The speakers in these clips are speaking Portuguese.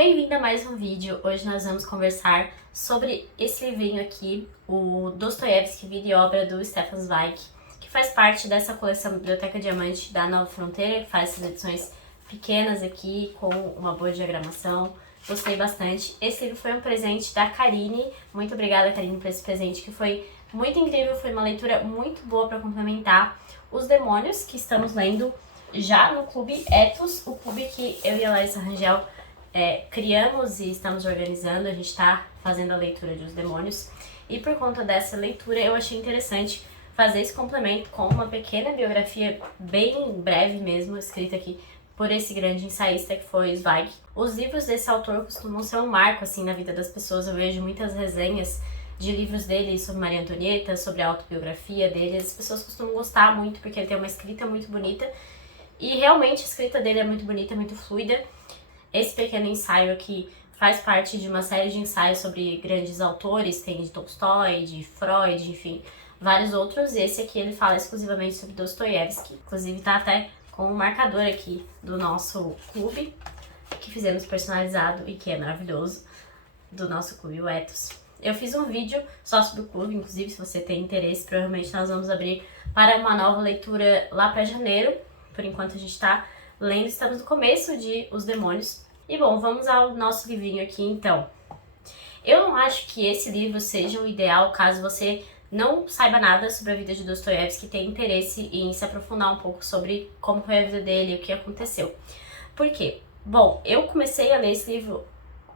Bem-vindo a mais um vídeo. Hoje nós vamos conversar sobre esse livrinho aqui, o Dostoiévski, Vida e Obra do Stefan Zweig, que faz parte dessa coleção Biblioteca Diamante da Nova Fronteira, que faz essas edições pequenas aqui, com uma boa diagramação. Gostei bastante. Esse livro foi um presente da Karine. Muito obrigada, Karine, por esse presente, que foi muito incrível. Foi uma leitura muito boa para complementar Os Demônios, que estamos lendo já no Clube Ethos, o clube que eu e a Larissa Rangel criamos e estamos organizando. A gente está fazendo a leitura de Os Demônios, e por conta dessa leitura eu achei interessante fazer esse complemento com uma pequena biografia bem breve mesmo, escrita aqui por esse grande ensaísta que foi Zweig. Os livros desse autor costumam ser um marco assim na vida das pessoas. Eu vejo muitas resenhas de livros dele sobre Maria Antonieta, sobre a autobiografia dele. As pessoas costumam gostar muito porque ele tem uma escrita muito bonita, e realmente a escrita dele é muito bonita, muito fluida. Esse pequeno ensaio aqui faz parte de uma série de ensaios sobre grandes autores, tem de Tolstói, de Freud, enfim, vários outros. E esse aqui ele fala exclusivamente sobre Dostoiévski. Inclusive tá até com um marcador aqui do nosso clube, que fizemos personalizado e que é maravilhoso, do nosso clube, o Ethos. Eu fiz um vídeo só sobre o clube, inclusive se você tem interesse, provavelmente nós vamos abrir para uma nova leitura lá para janeiro. Por enquanto a gente tá lendo, estamos no começo de Os Demônios. E bom, vamos ao nosso livrinho aqui então. Eu não acho que esse livro seja o ideal caso você não saiba nada sobre a vida de Dostoiévski e tenha interesse em se aprofundar um pouco sobre como foi a vida dele e o que aconteceu. Por quê? Bom, eu comecei a ler esse livro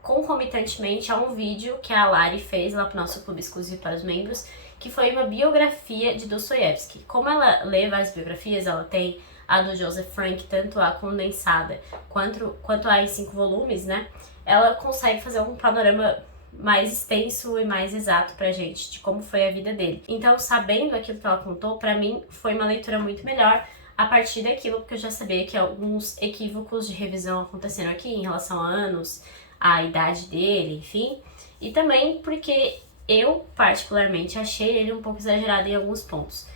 concomitantemente a um vídeo que a Lari fez lá pro nosso clube exclusivo para os membros, que foi uma biografia de Dostoiévski. Como ela lê várias biografias, ela tem a do Joseph Frank, tanto a condensada quanto a em 5 volumes, né? Ela consegue fazer um panorama mais extenso e mais exato pra gente de como foi a vida dele. Então, sabendo aquilo que ela contou, pra mim foi uma leitura muito melhor a partir daquilo, porque eu já sabia que alguns equívocos de revisão aconteceram aqui em relação a anos, a idade dele, enfim. E também porque eu, particularmente, achei ele um pouco exagerado em alguns pontos.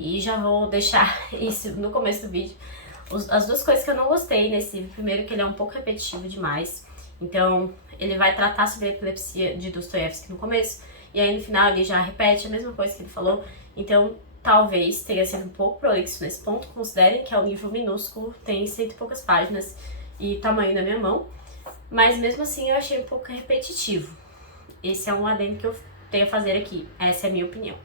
E já vou deixar isso no começo do vídeo. As duas coisas que eu não gostei nesse livro. Primeiro, que ele é um pouco repetitivo demais. Então, ele vai tratar sobre a epilepsia de Dostoiévski no começo, e aí no final ele já repete a mesma coisa que ele falou. Então, talvez tenha sido um pouco prolixo nesse ponto. Considerem que é um livro minúsculo, tem 100 e poucas páginas e tamanho da minha mão. Mas mesmo assim eu achei um pouco repetitivo. Esse é um adendo que eu tenho a fazer aqui. Essa é a minha opinião.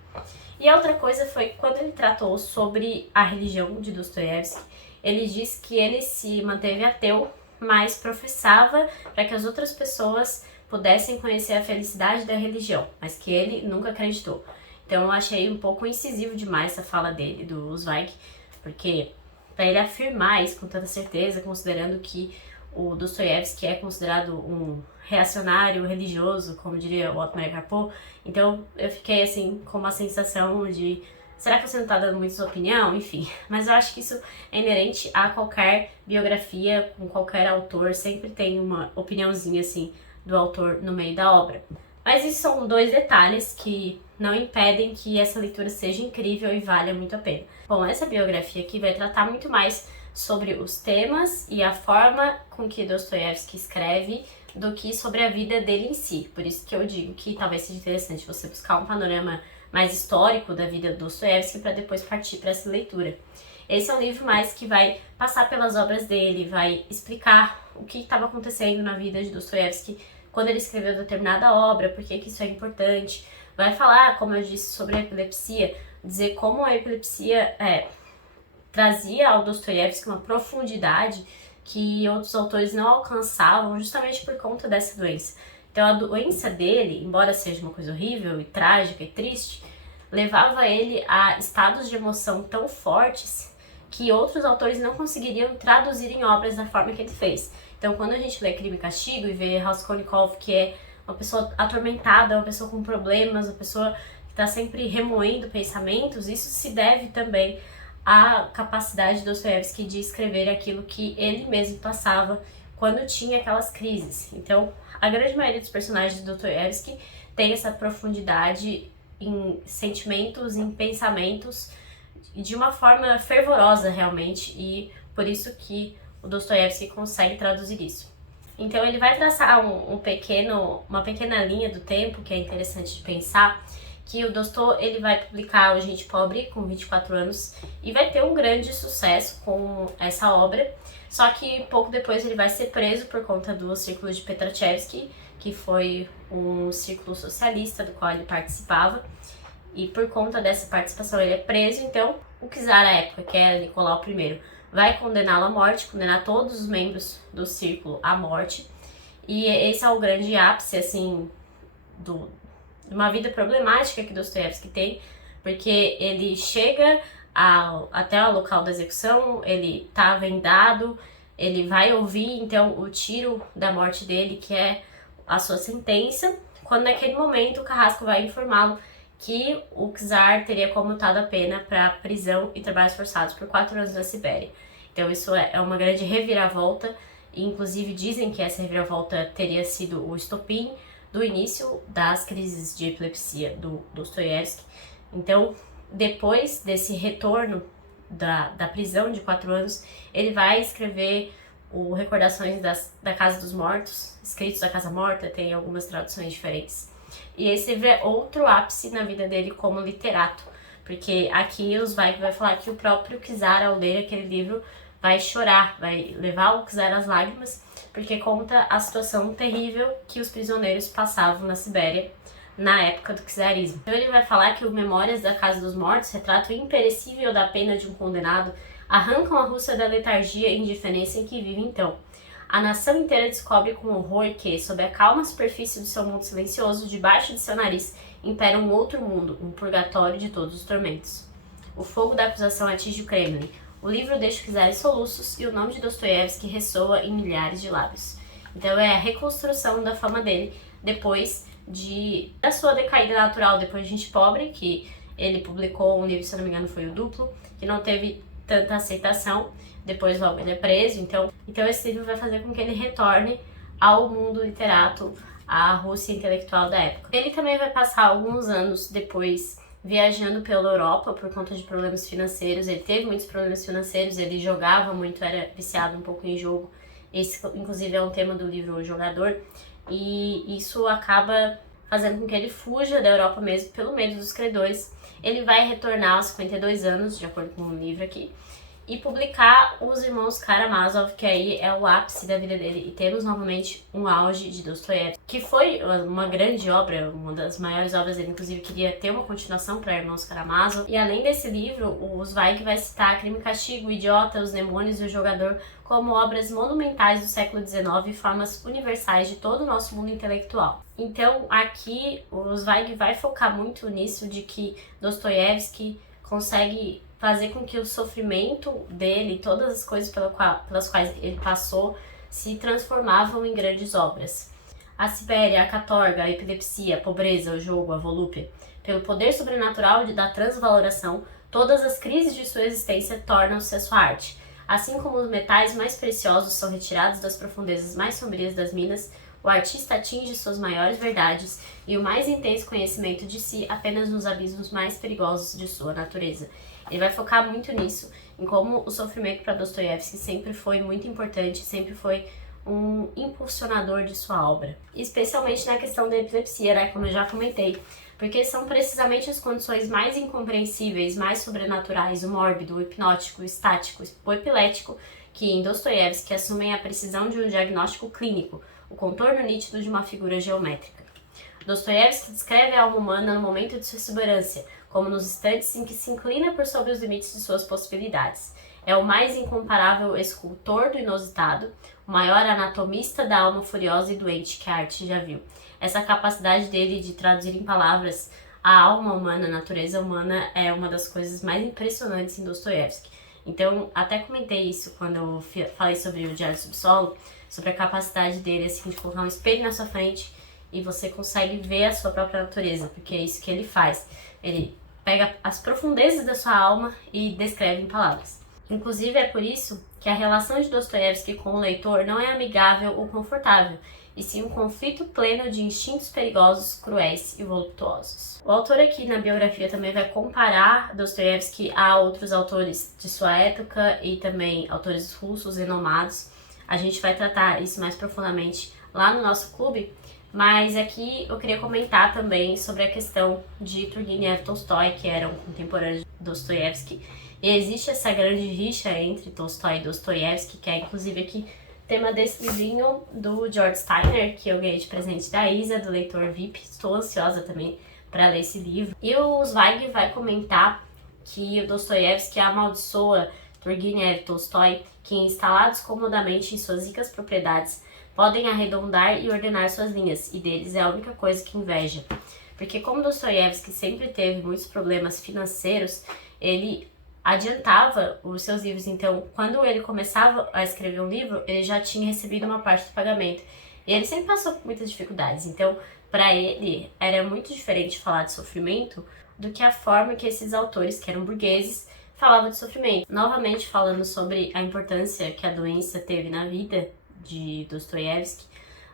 E a outra coisa foi quando ele tratou sobre a religião de Dostoiévski. Ele disse que ele se manteve ateu, mas professava para que as outras pessoas pudessem conhecer a felicidade da religião, mas que ele nunca acreditou. Então eu achei um pouco incisivo demais essa fala dele, do Zweig, porque para ele afirmar isso com tanta certeza, considerando que o Dostoiévski é considerado um reacionário religioso, como diria o Otto Maria Carpo. Então eu fiquei assim com uma sensação de: será que você não tá dando muito sua opinião? Enfim, mas eu acho que isso é inerente a qualquer biografia, com qualquer autor, sempre tem uma opiniãozinha assim do autor no meio da obra. Mas isso são dois detalhes que não impedem que essa leitura seja incrível e valha muito a pena. Bom, essa biografia aqui vai tratar muito mais sobre os temas e a forma com que Dostoiévski escreve do que sobre a vida dele em si. Por isso que eu digo que talvez seja interessante você buscar um panorama mais histórico da vida do Dostoiévski para depois partir para essa leitura. Esse é um livro mais que vai passar pelas obras dele, vai explicar o que estava acontecendo na vida de Dostoiévski quando ele escreveu determinada obra, por que isso é importante. Vai falar, como eu disse, sobre a epilepsia, dizer como a epilepsia trazia ao Dostoiévski uma profundidade que outros autores não alcançavam, justamente por conta dessa doença. Então a doença dele, embora seja uma coisa horrível e trágica e triste, levava ele a estados de emoção tão fortes que outros autores não conseguiriam traduzir em obras da forma que ele fez. Então quando a gente lê Crime e Castigo e vê Raskolnikov, que é uma pessoa atormentada, uma pessoa com problemas, uma pessoa que está sempre remoendo pensamentos, isso se deve também à capacidade de Dostoiévski de escrever aquilo que ele mesmo passava quando tinha aquelas crises. Então, a grande maioria dos personagens de Dostoiévski tem essa profundidade em sentimentos, em pensamentos, de uma forma fervorosa realmente, e por isso que o Dostoiévski consegue traduzir isso. Então ele vai traçar uma pequena linha do tempo que é interessante de pensar, que o Dostô ele vai publicar O Gente Pobre com 24 anos e vai ter um grande sucesso com essa obra, só que pouco depois ele vai ser preso por conta do Círculo de Petrachevsky, que foi um círculo socialista do qual ele participava, e por conta dessa participação ele é preso. Então o czar à época, que é Nicolau I, vai condená-lo à morte, condenar todos os membros do círculo à morte. E esse é o grande ápice, assim, de uma vida problemática que Dostoiévski tem, porque ele chega até o local da execução, ele tá vendado, ele vai ouvir, então, o tiro da morte dele, que é a sua sentença, quando naquele momento o Carrasco vai informá-lo que o czar teria comutado a pena para prisão e trabalhos forçados por 4 anos na Sibéria. Então isso é uma grande reviravolta, e inclusive dizem que essa reviravolta teria sido o estopim do início das crises de epilepsia do Dostoiévski. Então, depois desse retorno da prisão de 4 anos, ele vai escrever o Recordações da Casa dos Mortos, Escritos da Casa Morta, tem algumas traduções diferentes. E esse livro é outro ápice na vida dele como literato, porque aqui o Zweig vai falar que o próprio czar, ao ler aquele livro, vai chorar, vai levar o czar às lágrimas, porque conta a situação terrível que os prisioneiros passavam na Sibéria na época do czarismo. Então ele vai falar que o Memórias da Casa dos Mortos, retrato imperecível da pena de um condenado, arrancam a Rússia da letargia e indiferença em que vive então. A nação inteira descobre com horror que, sob a calma superfície do seu mundo silencioso, debaixo de seu nariz, impera um outro mundo, um purgatório de todos os tormentos. O fogo da acusação atinge o Kremlin. O livro deixa o czar em soluços e o nome de Dostoiévski ressoa em milhares de lábios. Então é a reconstrução da fama dele depois da sua decaída natural, depois de Gente Pobre, que ele publicou um livro, se não me engano foi o Duplo, que não teve tanta aceitação. Depois logo ele é preso, então esse livro vai fazer com que ele retorne ao mundo literato, à Rússia intelectual da época. Ele também vai passar alguns anos depois viajando pela Europa por conta de problemas financeiros. Ele teve muitos problemas financeiros, ele jogava muito, era viciado um pouco em jogo. Esse, inclusive, é um tema do livro O Jogador. E isso acaba fazendo com que ele fuja da Europa mesmo pelo medo dos credores. Ele vai retornar aos 52 anos, de acordo com o livro aqui, e publicar Os Irmãos Karamazov, que aí é o ápice da vida dele. E temos novamente um auge de Dostoiévski, que foi uma grande obra, uma das maiores obras dele. Inclusive queria ter uma continuação para Irmãos Karamazov. E além desse livro, o Zweig vai citar Crime e Castigo, O Idiota, Os Demônios e o Jogador como obras monumentais do século XIX e formas universais de todo o nosso mundo intelectual. Então aqui o Zweig vai focar muito nisso, de que Dostoiévski consegue fazer com que o sofrimento dele, todas as coisas pelas quais ele passou, se transformavam em grandes obras. A Sibéria, a catorga, a epilepsia, a pobreza, o jogo, a volúpia. Pelo poder sobrenatural da transvaloração, todas as crises de sua existência tornam-se a sua arte. Assim como os metais mais preciosos são retirados das profundezas mais sombrias das minas, o artista atinge suas maiores verdades e o mais intenso conhecimento de si apenas nos abismos mais perigosos de sua natureza. Ele vai focar muito nisso, em como o sofrimento para Dostoiévski sempre foi muito importante, sempre foi um impulsionador de sua obra. Especialmente na questão da epilepsia, né, como eu já comentei, porque são precisamente as condições mais incompreensíveis, mais sobrenaturais, o mórbido, o hipnótico, o estático, o epilético, que em Dostoiévski assumem a precisão de um diagnóstico clínico, o contorno nítido de uma figura geométrica. Dostoiévski descreve a alma humana no momento de sua exuberância, como nos instantes em que se inclina por sobre os limites de suas possibilidades. É o mais incomparável escultor do inusitado, o maior anatomista da alma furiosa e doente que a arte já viu. Essa capacidade dele de traduzir em palavras a alma humana, a natureza humana, é uma das coisas mais impressionantes em Dostoiévski. Então, até comentei isso quando eu falei sobre o Diário do Subsolo, sobre a capacidade dele assim, de colocar um espelho na sua frente e você consegue ver a sua própria natureza, porque é isso que ele faz. Ele pega as profundezas da sua alma e descreve em palavras. Inclusive é por isso que a relação de Dostoiévski com o leitor não é amigável ou confortável, e sim um conflito pleno de instintos perigosos, cruéis e voluptuosos. O autor aqui na biografia também vai comparar Dostoiévski a outros autores de sua época e também autores russos renomados. A gente vai tratar isso mais profundamente lá no nosso clube, mas aqui eu queria comentar também sobre a questão de Turgenev e Tolstói, que eram contemporâneos de Dostoiévski. E existe essa grande rixa entre Tolstói e Dostoiévski, que é inclusive aqui tema desse livrinho do George Steiner, que eu ganhei de presente da Isa, do leitor VIP. Estou ansiosa também para ler esse livro. E o Zweig vai comentar que o Dostoiévski amaldiçoa Turgenev e Tolstói, que instalados comodamente em suas ricas propriedades, podem arredondar e ordenar suas linhas, e deles é a única coisa que inveja. Porque como Dostoiévski sempre teve muitos problemas financeiros, ele adiantava os seus livros. Então, quando ele começava a escrever um livro, ele já tinha recebido uma parte do pagamento. E ele sempre passou por muitas dificuldades. Então, para ele, era muito diferente falar de sofrimento do que a forma que esses autores, que eram burgueses, falavam de sofrimento. Novamente, falando sobre a importância que a doença teve na vida de Dostoiévski,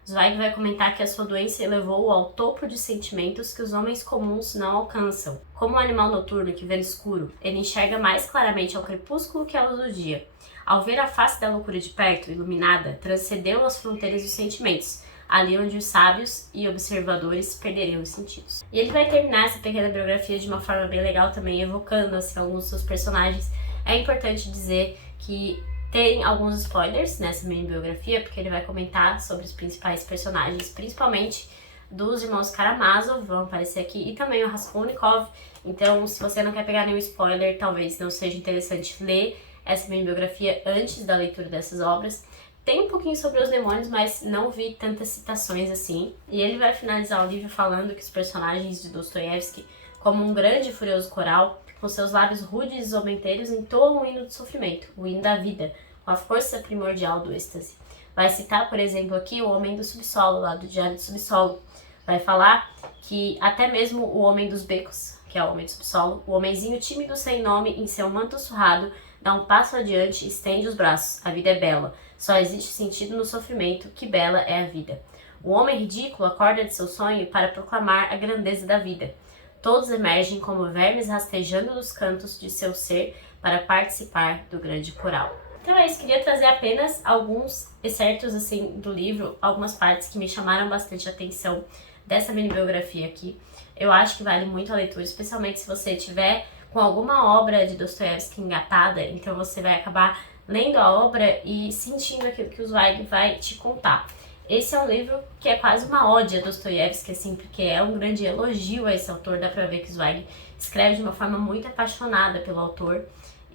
Zweig vai comentar que a sua doença elevou-o ao topo de sentimentos que os homens comuns não alcançam. Como um animal noturno que vê no escuro, ele enxerga mais claramente ao crepúsculo que à luz do dia. Ao ver a face da loucura de perto, iluminada, transcendeu as fronteiras dos sentimentos, ali onde os sábios e observadores perderiam os sentidos. E ele vai terminar essa pequena biografia de uma forma bem legal também, evocando assim, alguns dos seus personagens. É importante dizer que tem alguns spoilers nessa mini biografia, porque ele vai comentar sobre os principais personagens, principalmente dos irmãos Karamazov, vão aparecer aqui, e também o Raskolnikov. Então, se você não quer pegar nenhum spoiler, talvez não seja interessante ler essa mini biografia antes da leitura dessas obras. Tem um pouquinho sobre os demônios, mas não vi tantas citações assim. E ele vai finalizar o livro falando que os personagens de Dostoiévski, como um grande e furioso coral, com seus lábios rudes e zombeteiros, entoam o hino do sofrimento, o hino da vida, com a força primordial do êxtase. Vai citar, por exemplo, aqui o Homem do Subsolo, lá do Diário do Subsolo. Vai falar que até mesmo o Homem dos Becos, que é o Homem do Subsolo, o homenzinho tímido sem nome em seu manto surrado, dá um passo adiante e estende os braços. A vida é bela. Só existe sentido no sofrimento, que bela é a vida. O homem ridículo acorda de seu sonho para proclamar a grandeza da vida. Todos emergem como vermes rastejando dos cantos de seu ser para participar do grande coral. Então é isso, queria trazer apenas alguns excertos assim, do livro, algumas partes que me chamaram bastante atenção dessa mini biografia aqui. Eu acho que vale muito a leitura, especialmente se você tiver com alguma obra de Dostoiévski engatada, então você vai acabar lendo a obra e sentindo aquilo que o Zweig vai te contar. Esse é um livro que é quase uma ode a Dostoiévski, assim, porque é um grande elogio a esse autor. Dá pra ver que o Zweig escreve de uma forma muito apaixonada pelo autor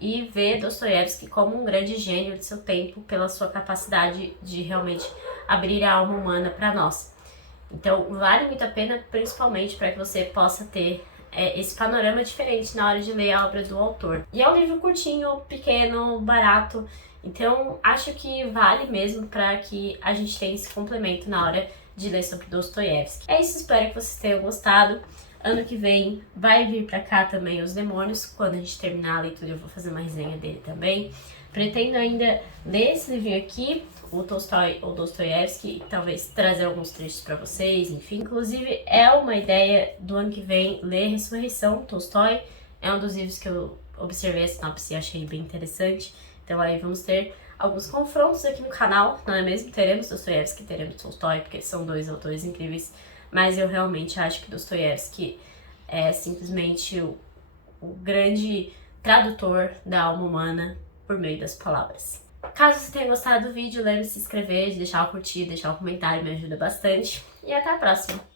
e vê Dostoiévski como um grande gênio de seu tempo pela sua capacidade de realmente abrir a alma humana para nós. Então, vale muito a pena, principalmente para que você possa ter esse panorama diferente na hora de ler a obra do autor. E é um livro curtinho, pequeno, barato. Então, acho que vale mesmo para que a gente tenha esse complemento na hora de ler sobre Dostoiévski. É isso, espero que vocês tenham gostado. Ano que vem vai vir pra cá também Os Demônios. Quando a gente terminar a leitura, eu vou fazer uma resenha dele também. Pretendo ainda ler esse livrinho aqui, o Tolstói ou Dostoiévski, e talvez trazer alguns trechos pra vocês, enfim. Inclusive, é uma ideia do ano que vem ler Ressurreição, Tolstói. É um dos livros que eu observei a sinopse e achei bem interessante. Então aí vamos ter alguns confrontos aqui no canal, não é mesmo? Teremos Dostoiévski, teremos Tolstói, porque são dois autores incríveis. Mas eu realmente acho que Dostoiévski é simplesmente o grande tradutor da alma humana por meio das palavras. Caso você tenha gostado do vídeo, lembre-se de se inscrever, de deixar o curtir, deixar o comentário, me ajuda bastante. E até a próxima!